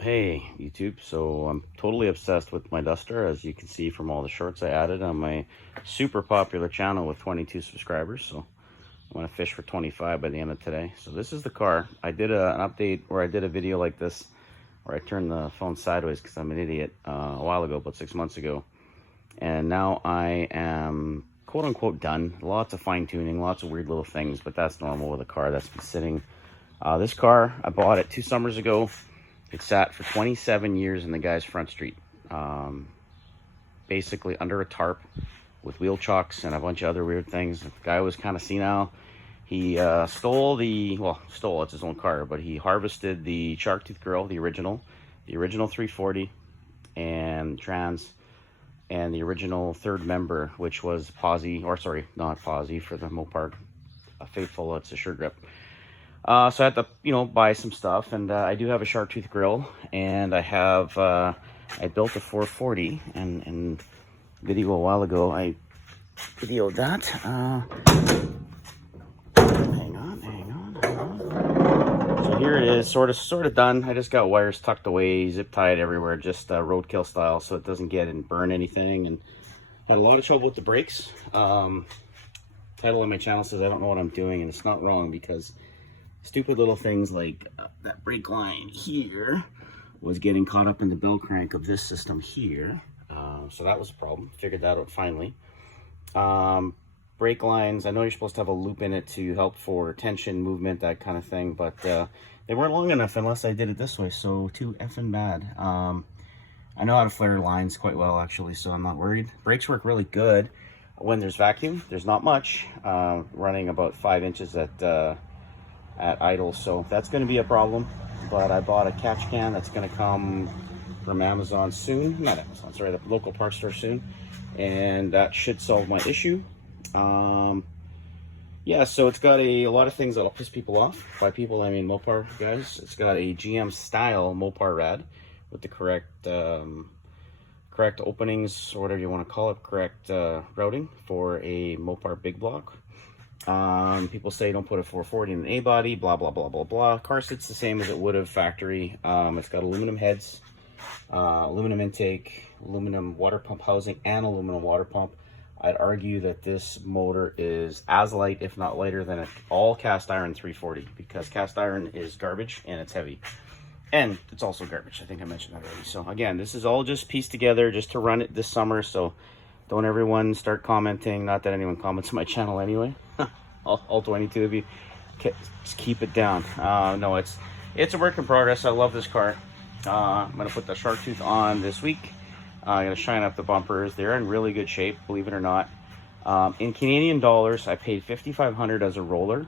Hey YouTube, so I'm totally obsessed with my Duster, as you can see from all the shorts I added on my super popular channel with 22 subscribers. So I'm gonna fish for 25 by the end of today. So this is the car. I did an update where I did a video like this where I turned the phone sideways because I'm an idiot a while ago, about 6 months ago. And now I am quote unquote done. Lots of fine tuning, lots of weird little things, but that's normal with a car that's been sitting. This car, I bought it 2 summers ago. It sat for 27 years in the guy's front street, basically under a tarp with wheel chocks and a bunch of other weird things. The guy was kind of senile. He stole, it's his own car, but he harvested the shark tooth grill, the original 340 and trans, and the original third member, which was Posy, or sorry, not Posy for the Mopar faithful, it's a sure grip. So I had to, buy some stuff, and I do have a shark tooth grill, and I have, I built a 440, and video a while ago, I videoed that. Hang on. So here it is, sort of done. I just got wires tucked away, zip tied everywhere, just roadkill style, so it doesn't get and burn anything, and had a lot of trouble with the brakes. Title on my channel says I don't know what I'm doing, and it's not wrong, because stupid little things like that brake line here was getting caught up in the bell crank of this system here. So that was a problem. Figured that out finally. Brake lines, I know you're supposed to have a loop in it to help for tension, movement, that kind of thing, but they weren't long enough unless I did it this way, so too effing bad. I know how to flare lines quite well, actually, so I'm not worried. Brakes work really good when there's vacuum. There's not much, running about 5 inches at idle, so that's going to be a problem. But I bought a catch can that's going to come from Amazon soon, not Amazon, sorry, the local parts store soon, and that should solve my issue. Yeah, so it's got a lot of things that'll piss people off. By people, I mean Mopar guys. It's got a GM style Mopar rad with the correct openings, or whatever you want to call it, correct routing for a Mopar big block. People say don't put a 440 in an A body, blah blah blah blah blah. Car sits the same as it would have factory. It's got aluminum heads, aluminum intake, aluminum water pump housing, and aluminum water pump. I'd argue that this motor is as light, if not lighter, than an all cast iron 340, because cast iron is garbage and it's heavy, and it's also garbage. I think I mentioned that already. So again, this is all just pieced together just to run it this summer. So don't everyone start commenting. Not that anyone comments on my channel anyway. all 22 of you, just keep it down. No, it's a work in progress. I love this car. I'm gonna put the shark tooth on this week. I'm gonna shine up the bumpers. They're in really good shape, believe it or not. In Canadian dollars, I paid $5,500 as a roller.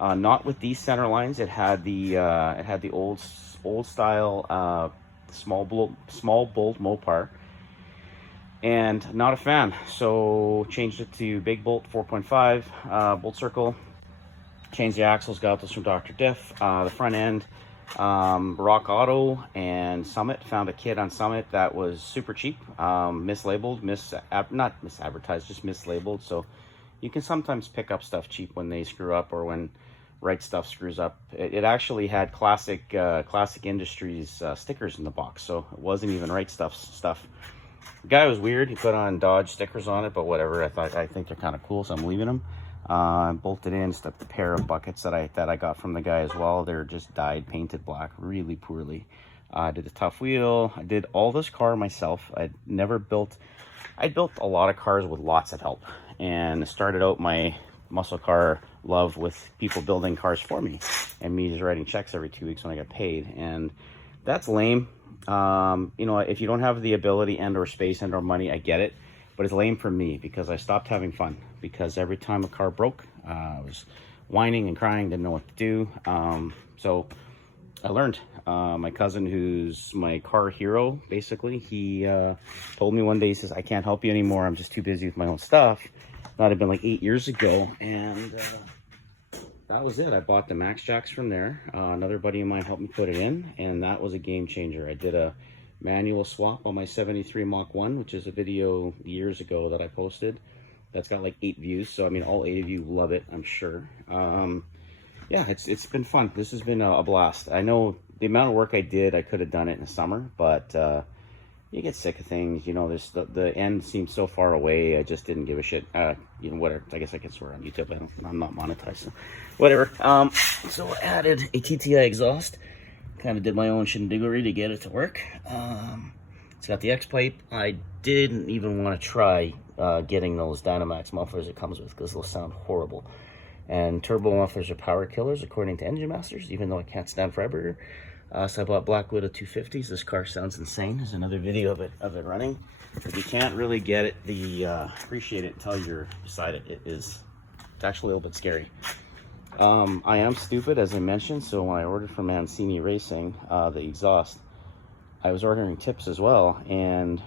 Not with these center lines. It had the old style small bolt Mopar, and not a fan, so changed it to big bolt 4.5 bolt circle. Changed the axles, got those from Dr. Diff. The front end, Rock Auto and Summit. Found a kit on Summit that was super cheap, mislabeled, not misadvertised, just mislabeled. So you can sometimes pick up stuff cheap when they screw up, or when Right Stuff screws up. It actually had Classic Industries stickers in the box, so it wasn't even Right stuff. The guy was weird. He put on Dodge stickers on it, but whatever. I think they're kind of cool, so I'm leaving them. Bolted in just a pair of buckets that I got from the guy as well. They're just dyed, painted black, really poorly. I did a tough wheel. I did all this car myself. I built a lot of cars with lots of help, and started out my muscle car love with people building cars for me, and me just writing checks every 2 weeks when I get paid, and that's lame. If you don't have the ability and or space and or money, I get it, but it's lame for me because I stopped having fun, because every time a car broke, I was whining and crying, didn't know what to do. So I learned. My cousin, who's my car hero, basically, he told me one day, he says, I can't help you anymore, I'm just too busy with my own stuff. That had been like 8 years ago, and that was it. I bought the Max Jacks from there. Another buddy of mine helped me put it in, and that was a game changer. I did a manual swap on my 73 Mach 1, which is a video years ago that I posted. That's got like 8 views, so I mean, all 8 of you love it, I'm sure. Yeah, it's been fun. This has been a blast. I know the amount of work I did, I could have done it in the summer, but you get sick of things, you know. There's the end seems so far away. I just didn't give a shit. You know, whatever. I guess I can swear on YouTube. I'm not monetized, so whatever. So I added a TTI exhaust. Kind of did my own shindiggery to get it to work. It's got the X pipe. I didn't even want to try getting those Dynamax mufflers it comes with, because they'll sound horrible. And turbo mufflers are power killers according to Engine Masters, even though I can't stand Freiburger. So I bought Black Widow 250s. This car sounds insane. There's another video of it running. But you can't really get it, appreciate it until you're beside it. It's actually a little bit scary. I am stupid, as I mentioned, so when I ordered from Mancini Racing, the exhaust, I was ordering tips as well, and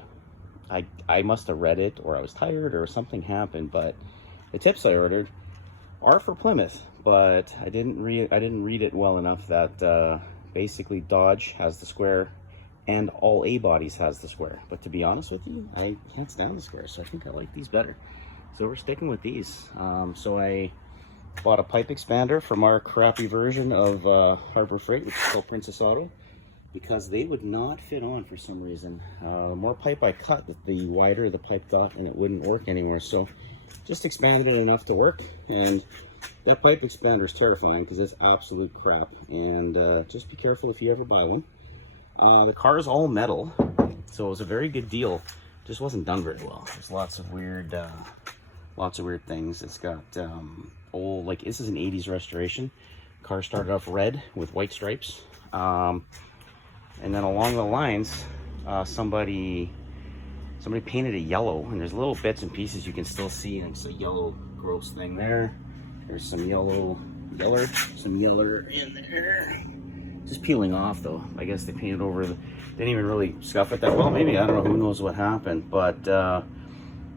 I must have read it, or I was tired, or something happened, but the tips I ordered are for Plymouth, but I didn't read it well enough that basically Dodge has the square and all A bodies has the square. But to be honest with you, I can't stand the square, so I think I like these better. So we're sticking with these. So I bought a pipe expander from our crappy version of Harbor Freight, which is called Princess Auto, because they would not fit on for some reason. The more pipe I cut, the wider the pipe got, and it wouldn't work anymore. So just expanded it enough to work, and that pipe expander is terrifying because it's absolute crap. And just be careful if you ever buy one. The car is all metal, so it was a very good deal. Just wasn't done very well. There's lots of weird things. It's got old, like, this is an 80s restoration. Car started off red with white stripes, and then along the lines, somebody painted it yellow, and there's little bits and pieces you can still see, and it's a yellow gross thing there. There's some yeller in there. Just peeling off though. I guess they painted over didn't even really scuff it that well. Maybe, I don't know, who knows what happened. But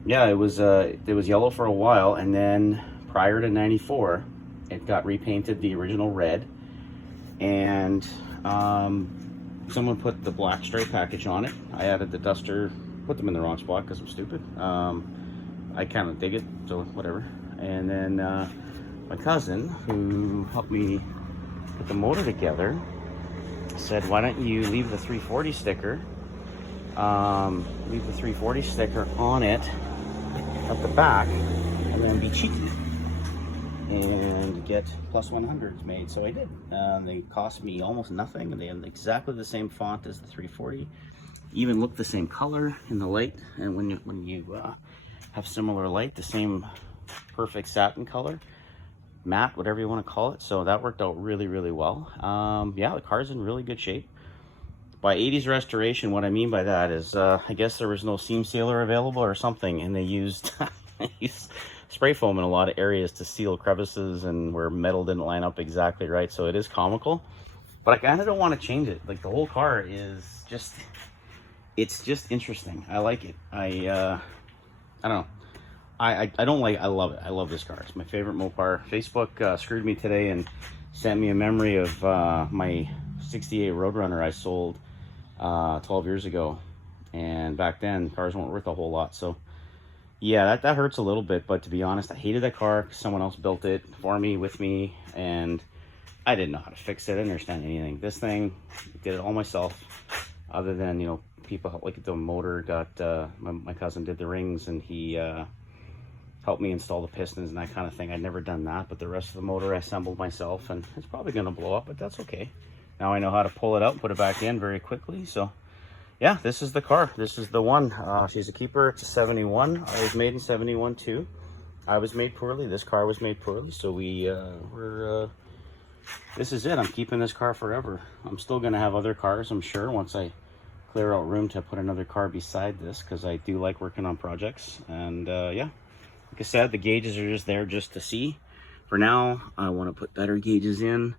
yeah, it was yellow for a while, and then prior to '94, it got repainted the original red, and someone put the black stripe package on it. I added the Duster, put them in the wrong spot because I'm stupid. I kind of dig it, so whatever. And then my cousin, who helped me put the motor together, said, why don't you leave the 340 sticker, on it at the back, and then be cheeky and get plus 100s made. So I did. They cost me almost nothing, and they have exactly the same font as the 340, even look the same color in the light, and when you have similar light, the same perfect satin color, matte, whatever you want to call it. So that worked out really, really well. Yeah, the car's in really good shape. By 80s restoration, what I mean by that is I guess there was no seam sealer available or something, and they used spray foam in a lot of areas to seal crevices and where metal didn't line up exactly right. So it is comical, but I kind of don't want to change it. Like, the whole car is just, it's just interesting. I like it. I don't know. I don't like, I love it. I love this car. It's my favorite Mopar. Facebook screwed me today and sent me a memory of my 68 Roadrunner I sold 12 years ago. And back then, cars weren't worth a whole lot. So yeah, that hurts a little bit. But to be honest, I hated that car. Someone else built it for me, with me. And I didn't know how to fix it. I didn't understand anything. This thing, did it all myself. Other than, you know, people helped, like the motor got, my cousin did the rings, and he helped me install the pistons and that kind of thing. I'd never done that, but the rest of the motor I assembled myself, and it's probably going to blow up, but that's okay. Now I know how to pull it out and put it back in very quickly. So yeah, this is the car. This is the one. She's a keeper. It's a 71. I was made in 71 too. I was made poorly. This car was made poorly. So this is it. I'm keeping this car forever. I'm still going to have other cars, I'm sure, once I clear out room to put another car beside this, because I do like working on projects. And yeah, like I said, the gauges are just there just to see. For now, I want to put better gauges in.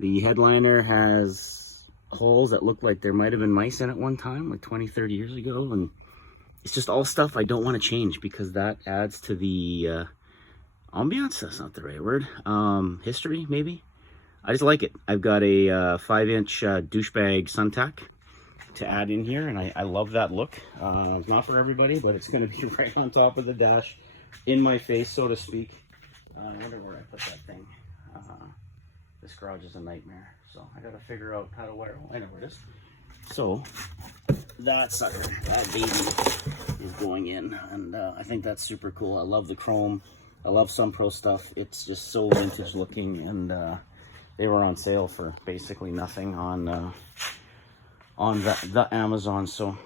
The headliner has holes that look like there might have been mice in it one time, like 20, 30 years ago. And it's just all stuff I don't want to change, because that adds to the ambiance. That's not the right word. History, maybe. I just like it. I've got a 5-inch douchebag Suntac to add in here, and I love that look. It's not for everybody, but it's going to be right on top of the dash, in my face, so to speak. I wonder where I put that thing. This garage is a nightmare, so I gotta figure out how to wire. Oh, I know where it is. So that sucker, that baby is going in, and I think that's super cool. I love the chrome. I love Sunpro stuff. It's just so vintage looking, and they were on sale for basically nothing on the Amazon. So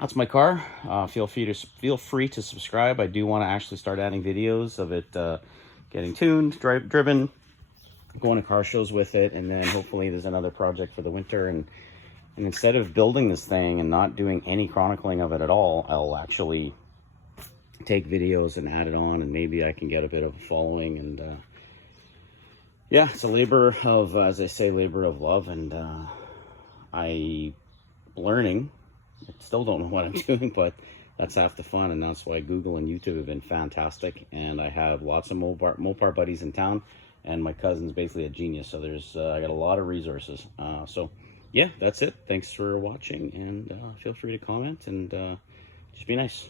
that's my car. Feel free to subscribe. I do want to actually start adding videos of it getting tuned, driven, going to car shows with it, and then hopefully there's another project for the winter. And instead of building this thing and not doing any chronicling of it at all, I'll actually take videos and add it on, and maybe I can get a bit of a following. And yeah, it's a labor of, as I say, labor of love, and I'm learning. I still don't know what I'm doing, but that's half the fun, and that's why Google and YouTube have been fantastic. And I have lots of Mopar buddies in town, and my cousin's basically a genius, so there's I got a lot of resources. So yeah, that's it. Thanks for watching, and feel free to comment, and just be nice.